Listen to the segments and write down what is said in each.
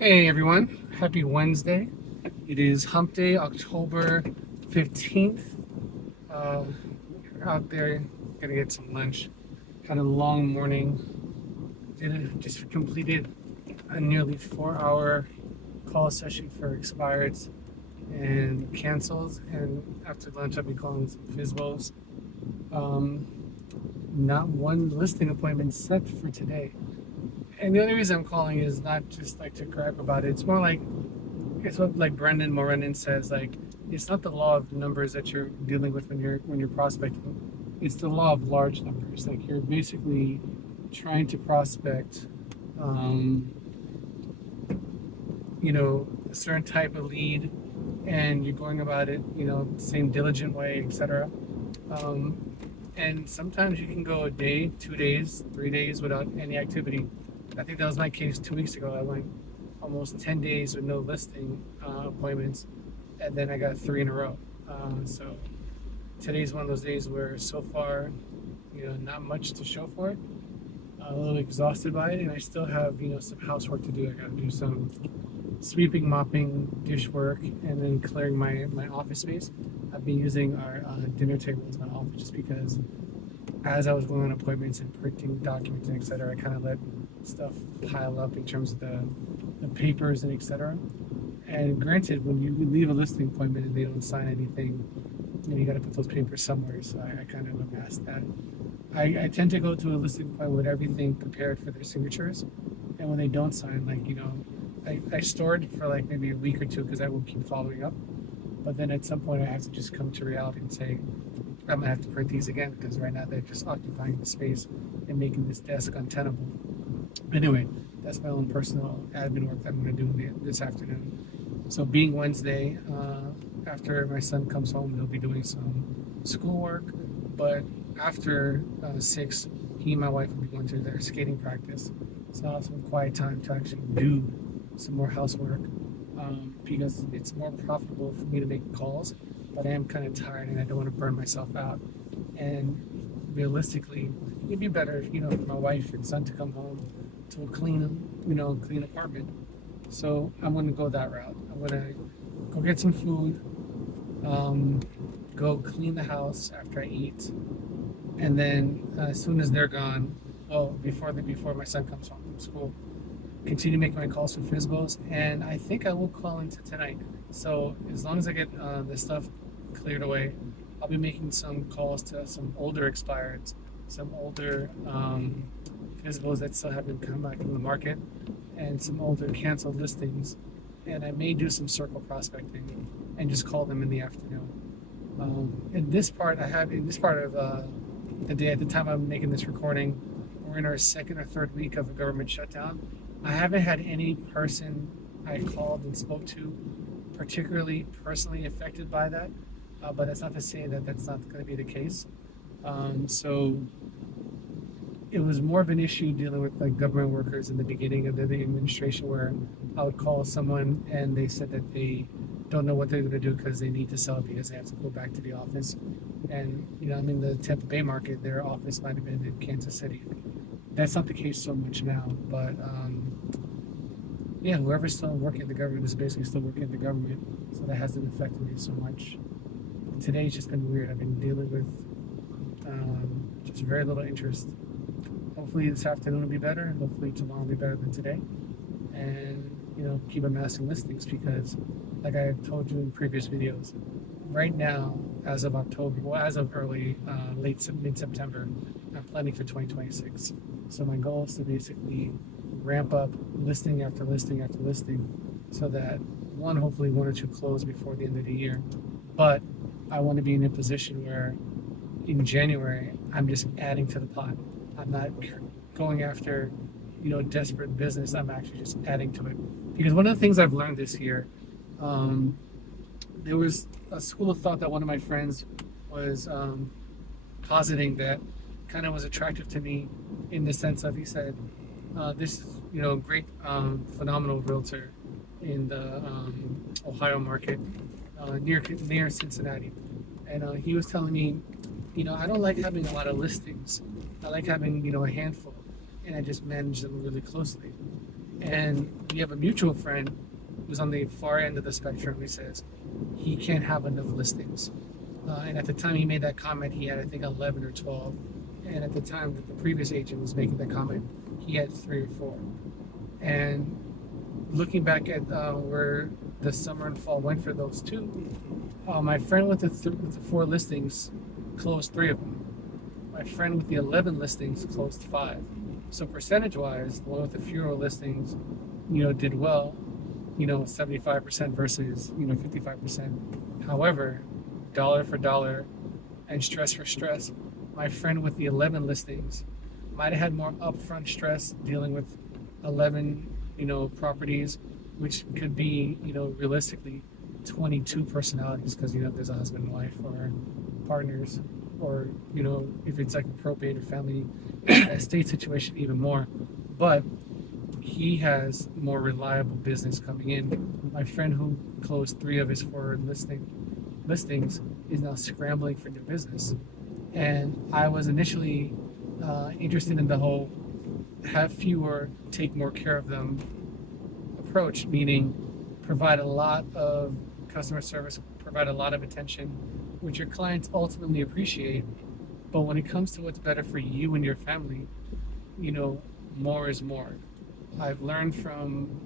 Hey everyone, happy Wednesday. It is hump day, October 15th. We're out there, gonna get some lunch. Had a long morning. Just completed a nearly 4 hour call session for expireds and cancels. And after lunch, I'll be calling some FISBOs. Um, Not one listing appointment set for today. And the only reason I'm calling is not just like to gripe about it. It's more like it's what like Brendan Morenin says, like it's not the law of numbers that you're dealing with when you're prospecting. It's the law of large numbers. Like you're basically trying to prospect um, a certain type of lead and you're going about it, same diligent way, etc. Um, and sometimes you can go a day, 2 days, 3 days without any activity. I think that was my case 2 weeks ago. I went almost 10 days with no listing appointments, and then I got three in a row. So today's one of those days where so far, not much to show for it. A little exhausted by it, and I still have, some housework to do. I got to do some sweeping, mopping, dish work, and then clearing my office space. I've been using our dinner table as my office just because as I was going on appointments and printing documents and etc., I kind of let stuff pile up in terms of the papers and etc. And granted, when you leave a listing appointment and they don't sign anything, you got to put those papers somewhere. So I kind of amassed that. I tend to go to a listing appointment with everything prepared for their signatures, and when they don't sign, I store it for like maybe a week or two because I will keep following up. But then at some point, I have to just come to reality and say, I'm gonna have to print these again because right now they're just occupying the space and making this desk untenable. Anyway, that's my own personal admin work that I'm gonna do this afternoon. So being Wednesday, after my son comes home, he'll be doing some schoolwork. But after 6, he and my wife will be going to their skating practice. So I'll have some quiet time to actually do some more housework because it's more profitable for me to make calls. But I am kind of tired and I don't want to burn myself out. And realistically, it'd be better, for my wife and son to come home to a clean apartment. So I'm going to go that route. I'm going to go get some food, um, go clean the house after I eat, and then as soon as they're gone, before my son comes home from school, continue making my calls for FISBOs, and I think I will call into tonight. So as long as I get the stuff cleared away, I'll be making some calls to some older expireds, some older FISBOs that still haven't come back in the market, and some older canceled listings. And I may do some circle prospecting and just call them in the afternoon. In this part of the day, at the time I'm making this recording, we're in our second or third week of a government shutdown. I haven't had any person I called and spoke to particularly personally affected by that, but that's not to say that that's not going to be the case. So it was more of an issue dealing with like government workers in the beginning of the administration where I would call someone and they said that they don't know what they're going to do because they need to sell it because they have to go back to the office. And I'm in the Tampa Bay market. Their office might have been in Kansas City. That's not the case so much now, but yeah, whoever's still working in the government is basically still working in the government, so that hasn't affected me so much. But today's just been weird. I've been dealing with just very little interest. Hopefully this afternoon will be better. Hopefully tomorrow will be better than today, and keep amassing listings because, like I've told you in previous videos, right now, as of October, well, as of mid-September, I'm planning for 2026. So my goal is to basically ramp up listing after listing after listing so that hopefully one or two close before the end of the year. But I want to be in a position where in January, I'm just adding to the pot. I'm not going after, desperate business. I'm actually just adding to it. Because one of the things I've learned this year, there was a school of thought that one of my friends was positing that kind of was attractive to me in the sense of he said, this is, great, phenomenal realtor in the Ohio market near Cincinnati. And he was telling me, I don't like having a lot of listings. I like having, a handful, and I just manage them really closely. And we have a mutual friend who's on the far end of the spectrum. He says he can't have enough listings. And at the time he made that comment, he had, I think, 11 or 12. And at the time that the previous agent was making that comment, he had 3 or 4. And looking back at where the summer and fall went for those two, my friend with with the 4 listings closed 3 of them. My friend with the 11 listings closed 5. So percentage-wise, the one with the fewer listings, did well, 75% versus, 55%. However, dollar for dollar and stress for stress, my friend with the 11 listings might have had more upfront stress dealing with 11, properties, which could be, realistically 22 personalities because, there's a husband and wife or partners, or, if it's like a probate or family estate situation, even more. But he has more reliable business coming in. My friend who closed 3 of his 4 listings is now scrambling for new business. And I was initially interested in the whole have fewer, take more care of them approach, meaning provide a lot of customer service, provide a lot of attention, which your clients ultimately appreciate. But when it comes to what's better for you and your family, more is more. I've learned from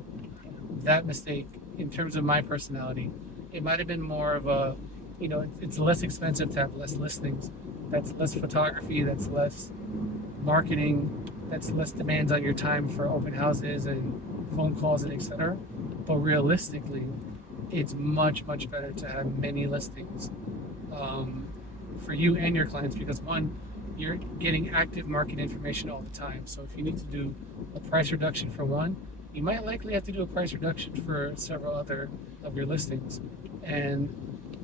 that mistake in terms of my personality. It might have been more of a, it's less expensive to have less listings. That's less photography, that's less marketing, that's less demands on your time for open houses and phone calls and etc. But realistically, it's much, much better to have many listings for you and your clients because one, you're getting active market information all the time. So if you need to do a price reduction for one, you might likely have to do a price reduction for several other of your listings. And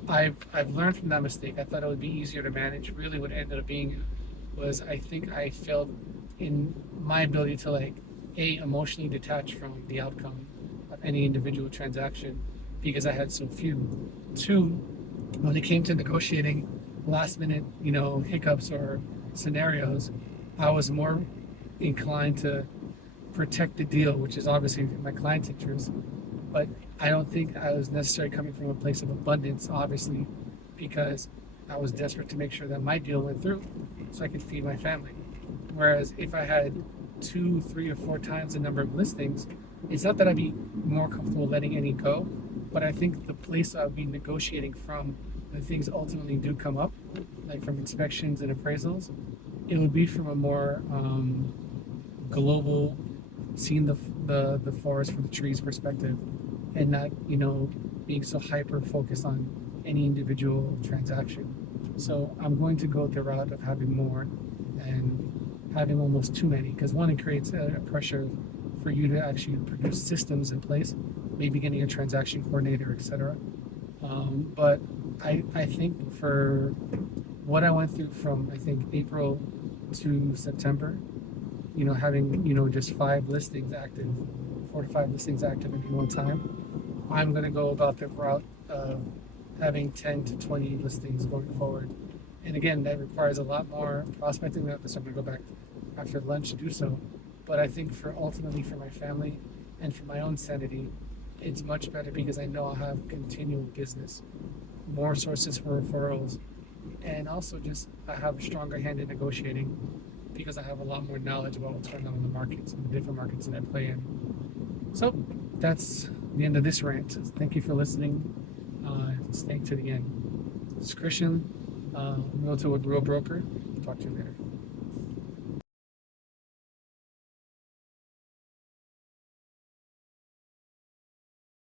I've learned from that mistake. I thought it would be easier to manage. Really what it ended up being was I think I failed in my ability to emotionally detach from the outcome of any individual transaction because I had so few. 2, when it came to negotiating last minute, hiccups or scenarios, I was more inclined to protect the deal, which is obviously in my client's interest. But I don't think I was necessarily coming from a place of abundance, obviously, because I was desperate to make sure that my deal went through so I could feed my family. Whereas if I had 2, 3, or 4 times the number of listings, it's not that I'd be more comfortable letting any go, but I think the place I'd be negotiating from when things ultimately do come up, like from inspections and appraisals, it would be from a more global, seeing the forest from the trees perspective, and not being so hyper focused on any individual transaction. So I'm going to go the route of having more and having almost too many, because one, it creates a pressure for you to actually produce systems in place, maybe getting a transaction coordinator, etc. But I think for what I went through from, I think, April to September, having, just 5 listings active, 4 to 5 listings active at one time, I'm going to go about the route of having 10 to 20 listings going forward. And again, that requires a lot more prospecting. So I'm going to go back after lunch to do so. But I think ultimately for my family and for my own sanity, it's much better because I know I'll have continual business, more sources for referrals, and also just I have a stronger hand in negotiating because I have a lot more knowledge about what's going on in the markets and the different markets that I play in. So that's the end of this rant. Thank you for listening. Staying to the end. This is Christian, Realtor with Real Broker. Talk to you later.